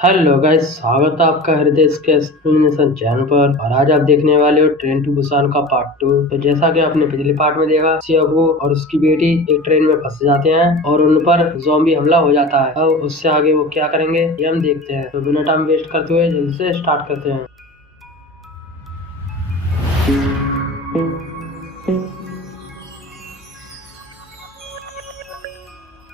Hello guys, स्वागत है आपका हृदय के एक्सप्लेनेशन चैनल पर। और आज आप देखने वाले हो ट्रेन टू बुसान का पार्ट 2। तो जैसा कि आपने पिछले पार्ट में देखा, सियागो और उसकी बेटी एक ट्रेन में फंस जाते हैं और उन पर ज़ॉम्बी हमला हो जाता है। अब उससे आगे वो क्या करेंगे ये हम देखते हैं। तो बिना टाइम वेस्ट करते हुए जल्दी से स्टार्ट करते हैं।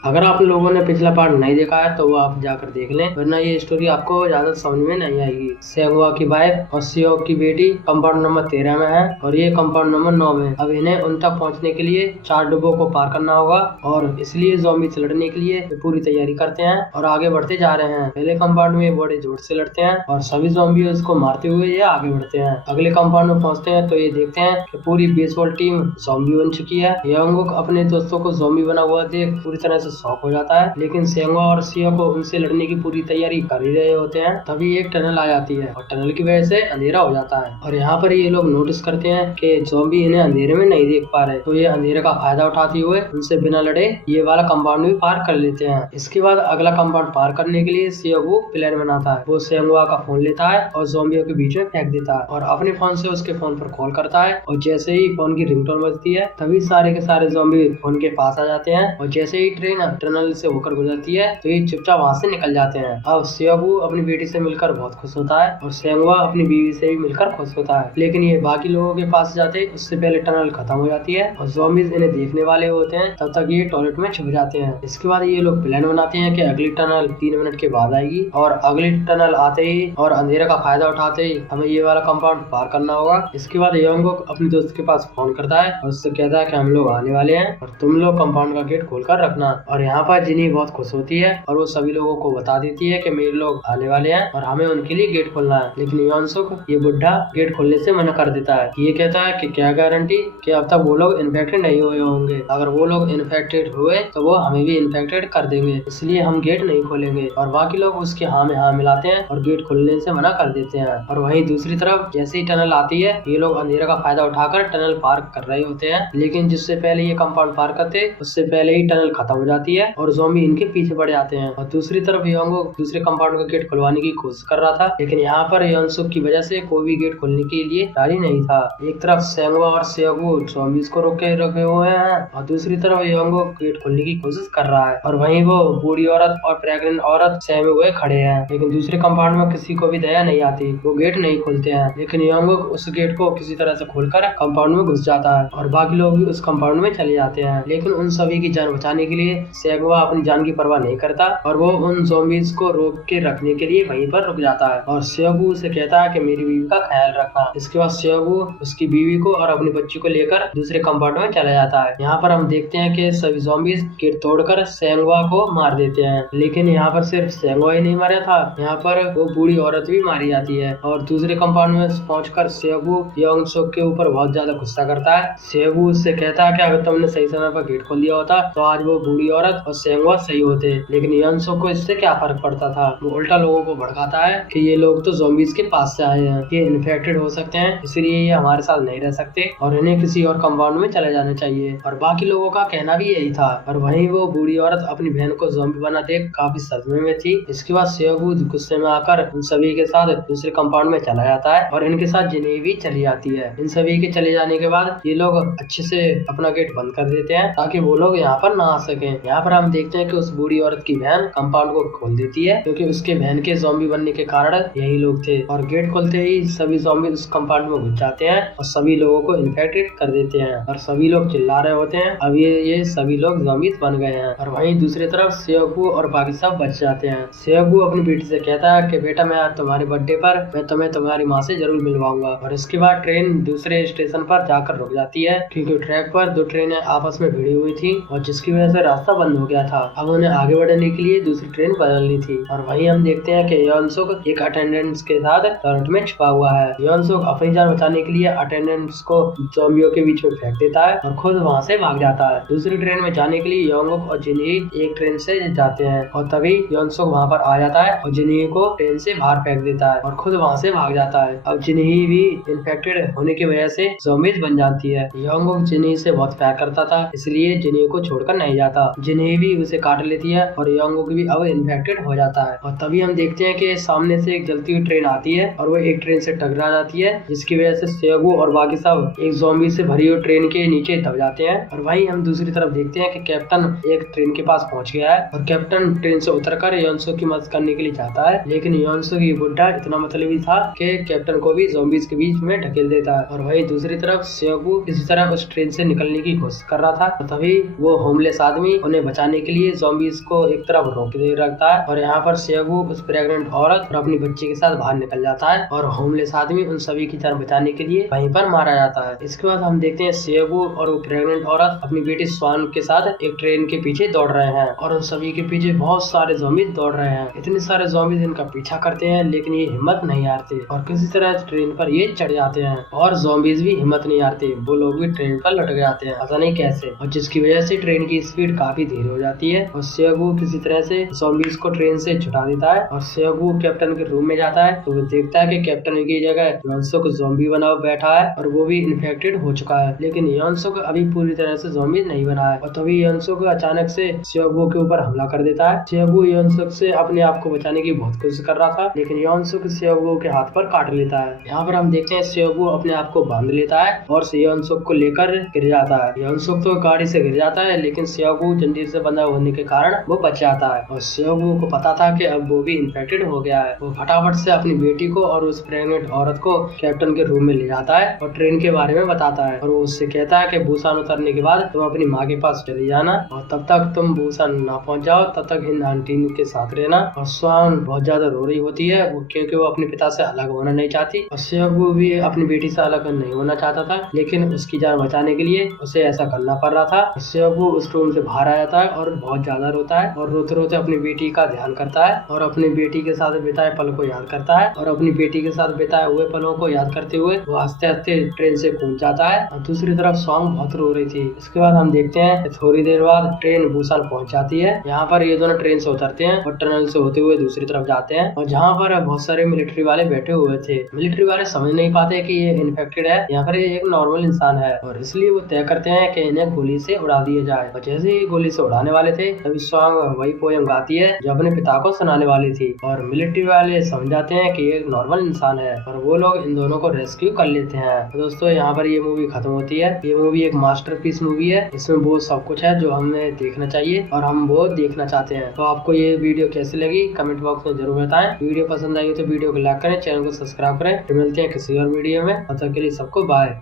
अगर आप लोगों ने पिछला पार्ट नहीं देखा है तो वो आप जाकर देख लें, वरना ये स्टोरी आपको ज्यादा समझ में नहीं आएगी। सेगवा की वाइफ और सियो की बेटी कंपाउंड नंबर 13 में है और ये कंपाउंड नंबर 9 में। अब इन्हें उन तक पहुंचने के लिए 4 डिब्बों को पार करना होगा और इसलिए ज़ॉम्बी से लड़ने के लिए पूरी तैयारी करते हैं और आगे बढ़ते जा रहे हैं। पहले कंपाउंड में बड़े जोर से लड़ते हैं और सभी ज़ॉम्बी उसको मारते हुए ये आगे बढ़ते हैं। अगले कंपाउंड में पहुंचते हैं तो ये देखते हैं कि पूरी बेसबॉल टीम ज़ॉम्बी बन चुकी है। यांगोक अपने दोस्तों को ज़ॉम्बी बना हुआ देख पूरी तरह से शॉक हो जाता है, लेकिन सेंगवा और सियो को उनसे लड़ने की पूरी तैयारी कर ही रहे होते हैं। तभी एक टनल आ जाती है और टनल की वजह से अंधेरा हो जाता है और यहाँ पर ये लोग नोटिस करते हैं कि ज़ॉम्बी इन्हें अंधेरे में नहीं देख पा रहे। तो ये अंधेरे का फायदा उठाते हुए उनसे बिना लड़े ये वाला कंपाउंड भी पार कर लेते हैं। इसके बाद अगला कंपाउंड पार करने के लिए सियो प्लान बनाता है। वो सेंगवा का फोन लेता है और ज़ॉम्बियों के बीच में फेंक देता है और अपने फोन से उसके फोन पर कॉल करता है। और जैसे ही फोन की रिंगटोन बजती है तभी सारे के सारे ज़ॉम्बी फोन के पास आ जाते हैं और जैसे ही ट्रेन टनल से होकर गुजरती है तो ये चुपचाप वहाँ से निकल जाते हैं। अब सियोबू अपनी बेटी से मिलकर बहुत खुश होता है और सेंगवा अपनी बीवी से भी मिलकर खुश होता है, लेकिन ये बाकी लोगों के पास जाते उससे पहले टनल खत्म हो जाती है और ज़ॉम्बीज इन्हें देखने वाले होते हैं। तब तक ये टॉयलेट में छुप जाते हैं। इसके बाद ये लोग प्लान बनाते हैं कि अगली टनल 3 मिनट के बाद आएगी और अगली टनल आते ही और अंधेरे का फायदा उठाते ही हमें ये वाला कंपाउंड पार करना होगा। इसके बाद योंगुक अपने दोस्त के पास फोन करता है और उससे कहता है कि हम लोग आने वाले हैं और तुम लोग कंपाउंड का गेट खोलकर रखना। और यहाँ पर जिनी बहुत खुश होती है और वो सभी लोगों को बता देती है कि मेरे लोग आने वाले हैं और हमें उनके लिए गेट खोलना है। लेकिन योंसुक ये बुढ़ा गेट खोलने से मना कर देता है। ये कहता है कि क्या गारंटी कि अब तक वो लोग इन्फेक्टेड नहीं हुए होंगे। अगर वो लोग इन्फेक्टेड हुए तो वो हमें भी इन्फेक्टेड कर देंगे, इसलिए हम गेट नहीं खोलेंगे। और बाकी लोग उसके हाँ में हाँ मिलाते हैं और गेट खोलने से मना कर देते हैं। और वहीं दूसरी तरफ जैसे ही टनल आती है ये लोग अंधेरे का फायदा उठाकर टनल पार कर रहे होते हैं, लेकिन जिससे पहले ये कंपाउंड पार करते उससे पहले ही टनल खत्म हो जाती है और ज़ॉम्बी इनके पीछे पड़ जाते हैं। और दूसरी तरफ योंगुक दूसरे कंपाउंड का गेट खुलवाने की कोशिश कर रहा था, लेकिन यहाँ पर योंसुक की वजह से कोई भी गेट खोलने के लिए राजी नहीं था। एक तरफ सेंगवा और सियोगु ज़ॉम्बीज को रोके रखे हुए हैं और दूसरी तरफ योंगुक गेट खोलने की कोशिश कर रहा है। और वहीं वो बूढ़ी औरत और प्रेग्नेंट औरत सहमे हुए खड़े हैं, लेकिन दूसरे कंपाउंड में किसी को भी दया नहीं आती। वो गेट नहीं खोलते हैं, लेकिन योंगुक उस गेट को किसी तरह से खोलकर कंपाउंड में घुस जाता है और बाकी लोग भी उस कंपाउंड में चले जाते हैं। लेकिन उन सभी की जान बचाने के लिए सेंगवा अपनी जान की परवाह नहीं करता और वो उन ज़ॉम्बीज को रोक के रखने के लिए वहीं पर रुक जाता है और सियोगु से कहता है कि मेरी बीवी का ख्याल रखना। इसके बाद सियोगु उसकी बीवी को और अपनी बच्ची को लेकर दूसरे कंपाउंड में चला जाता है। यहाँ पर हम देखते हैं कि सभी ज़ॉम्बीज गेट तोड़कर सेंगवा को मार देते हैं, लेकिन यहाँ पर सिर्फ सेंगवा ही नहीं मारा था, यहाँ पर वो बूढ़ी औरत भी मारी जाती है। और दूसरे कंपाउंड में पहुंचकर सियोगु योंगसुक के ऊपर बहुत ज्यादा गुस्सा करता है। सियोगु उससे कहता है कि अगर तुमने सही समय पर गेट खोल दिया होता तो आज वो बूढ़ी औरत और सेंगवा सही होते, लेकिन योंसुक को इससे क्या फर्क पड़ता था। वो उल्टा लोगों को भड़काता है कि ये लोग तो ज़ॉम्बीज के पास से आए हैं, ये इन्फेक्टेड हो सकते हैं, इसलिए ये हमारे साथ नहीं रह सकते और इन्हें किसी और कंपाउंड में चले जाना चाहिए। और बाकी लोगों का कहना भी यही था। और वहीं वो बूढ़ी औरत अपनी बहन को ज़ॉम्बी बना देख काफी सदमे में थी। इसके बाद सियोगु गुस्से में आकर उन सभी के साथ दूसरे कंपाउंड में चला जाता है और इनके साथ जिनी भी चली जाती है। इन सभी के चले जाने के बाद ये लोग अच्छे से अपना गेट बंद कर देते हैं ताकि वो लोग यहाँ पर ना आ सके। यहाँ पर हम देखते हैं कि उस बूढ़ी औरत की बहन कंपाउंड को खोल देती है, क्योंकि उसके बहन के ज़ॉम्बी बनने के कारण यही लोग थे। और गेट खोलते ही सभी ज़ॉम्बी उस कंपाउंड में घुस जाते हैं और सभी लोगों को इन्फेक्टेड कर देते हैं और सभी लोग चिल्ला रहे होते हैं अब ये सभी लोग ज़ॉम्बीज बन गए हैं। और वहीं दूसरी तरफ सियोगु और बाकी सब बच जाते हैं। सियोगु अपनी बेटी से कहता है कि बेटा मैं आज तुम्हारे बर्थडे पर मैं तुम्हें तुम्हारी माँ से जरूर मिलवाऊंगा। और इसके बाद ट्रेन दूसरे स्टेशन पर जाकर रुक जाती है, क्योंकि ट्रैक पर 2 ट्रेनें आपस में भिड़ी हुई थी और जिसकी वजह से रास्ता बंद हो गया था। अब उन्हें आगे बढ़ने के लिए दूसरी ट्रेन बदलनी थी। और वहीं हम देखते हैं कि योंसुक एक अटेंडेंट्स के साथ टॉयलेट में छुपा हुआ है। योंसुक अपनी जान बचाने के लिए अटेंडेंट्स को ज़ॉम्बियों के बीच में फेंक देता है और खुद वहां से भाग जाता है। दूसरी ट्रेन में जाने के लिए योंगुक और जिनी एक ट्रेन से जाते हैं और तभी योंसुक वहां पर आ जाता है और जिनी को ट्रेन से बाहर फेंक देता है और खुद वहां से भाग जाता है। अब जिनी भी इन्फेक्टेड होने की वजह से ज़ॉम्बीज बन जाती है। योंगुक जिनी से बहुत प्यार करता था, इसलिए जिनी को छोड़कर नहीं जाता। जिन्हें भी उसे काट लेती है और योंगुक भी अब इन्फेक्टेड हो जाता है। और तभी हम देखते हैं कि सामने से एक जलती हुई ट्रेन आती है और वो एक ट्रेन से टकरा जाती है, जिसकी वजह से सेगू और बाकी सब एक ज़ॉम्बी से भरी हुई ट्रेन के नीचे दब जाते हैं। और वहीं हम दूसरी तरफ देखते हैं कि कैप्टन एक ट्रेन के पास पहुंच गया है और कैप्टन ट्रेन से उतरकर योनसो की मदद करने के लिए जाता है, लेकिन योनसो की बुड्ढा इतना मतलबी था कि कैप्टन को भी ज़ॉम्बीज के बीच में ढकेल देता है। और वहीं दूसरी तरफ सेगू किसी तरह उस ट्रेन से निकलने की कोशिश कर रहा था, तो तभी वो होमलेस आदमी उन्हें बचाने के लिए ज़ॉम्बीज को एक तरफ रोक दे रखता है। और यहाँ पर सेगू उस प्रेग्नेंट औरत और अपनी बच्ची के साथ बाहर निकल जाता है और होमलेस आदमी उन सभी की जान बचाने के लिए वहीं पर मारा जाता है। इसके बाद हम देखते हैं सेगू और वो प्रेग्नेंट औरत अपनी बेटी स्वान के साथ एक ट्रेन के पीछे दौड़ रहे हैं और उन सभी के पीछे बहुत सारे ज़ॉम्बीज दौड़ रहे हैं। इतने सारे ज़ॉम्बीज इनका पीछा करते हैं, लेकिन ये हिम्मत नहीं हारते और किसी तरह ट्रेन पर ये चढ़ जाते हैं और ज़ॉम्बीज भी हिम्मत नहीं हारते, वो लोग भी ट्रेन पर लटक जाते हैं, पता नहीं कैसे, और जिसकी वजह से ट्रेन की स्पीड काफी धीरे हो जाती है और सेगू किसी तरह से ज़ॉम्बीज को ट्रेन से छुटा देता है। और सेगू कैप्टन के रूम में जाता है तो वो देखता है कि कैप्टन की जगह योनसुक ज़ॉम्बी बना बैठा है और वो भी इन्फेक्टेड हो चुका है, लेकिन योनसुक अभी पूरी तरह से ज़ॉम्बी नहीं बना है। और तभी योनसुक अचानक से सेगू के ऊपर हमला कर देता है। सेगू योनसुक से अपने आप को बचाने की बहुत कोशिश कर रहा था, लेकिन योनसुक सेगू के हाथ पर काट लेता है। यहाँ पर हम देखते हैं सेगू अपने आप को बांध लेता है और योनसुक को लेकर गिर जाता है। योनसुक तो गाड़ी से गिर जाता है, लेकिन सेगू जंजीर से बंधा होने के कारण वो बच जाता है और सेगू को पता था कि अब वो भी इन्फेक्टेड हो गया है। वो फटाफट से अपनी बेटी को और उस प्रेग्नेंट औरत को कैप्टन के रूम में ले जाता है और ट्रेन के बारे में बताता है और वो उससे कहता है कि बुसान उतरने के बाद तुम अपनी माँ के पास चले जाना और तब तक तुम बुसान ना पहुंच जाओ तब तक इन आंटी के साथ रहना। और स्वान बहुत ज्यादा रो रही होती है क्योंकि वो अपने पिता से अलग होना नहीं चाहती और सेगू भी अपनी बेटी से अलग नहीं होना चाहता था, लेकिन उसकी जान बचाने के लिए उसे ऐसा करना पड़ रहा था। सेगू उस रूम से बाहर आ जाता है और बहुत ज्यादा रोता है और रोते रोते अपनी बेटी का ध्यान करता है और अपनी बेटी के साथ बिताए पल को याद करता है और अपनी बेटी के साथ बिताए हुए पलों को याद करते हुए वो हंसते हंसते ट्रेन से कूद जाता है। और दूसरी तरफ सॉन्ग बहुत रो रही थी। इसके बाद हम देखते हैं थोड़ी देर बाद ट्रेन बुसान पहुंच जाती है। यहाँ पर ये दोनों ट्रेन से उतरते हैं और टनल से होते हुए दूसरी तरफ जाते हैं और जहाँ पर बहुत सारे मिलिट्री वाले बैठे हुए थे। मिलिट्री वाले समझ नहीं पाते कि ये इन्फेक्टेड है, यहाँ पर ये एक नॉर्मल इंसान है और इसलिए वो तय करते हैं कि इन्हें गोली से उड़ा दिया जाए। और जैसे ही गोली से उड़ाने वाले थे तभी सॉन्ग वही पोयम गाती है जो अपने पिता को सुनाने वाली थी और मिलिट्री वाले समझ जाते हैं कि ये एक नॉर्मल इंसान है और वो लोग इन दोनों को रेस्क्यू कर लेते हैं। तो दोस्तों यहाँ पर ये मूवी खत्म होती है। ये मूवी एक मास्टरपीस मूवी है, इसमें वो सब कुछ है जो हमें देखना चाहिए और हम वो देखना चाहते हैं। तो आपको ये वीडियो कैसी लगी कमेंट बॉक्स में जरूर बताएं। वीडियो पसंद आई तो वीडियो को लाइक करें, चैनल को सब्सक्राइब करें। फिर मिलते हैं किसी और वीडियो में, तब तक के लिए सबको बाय।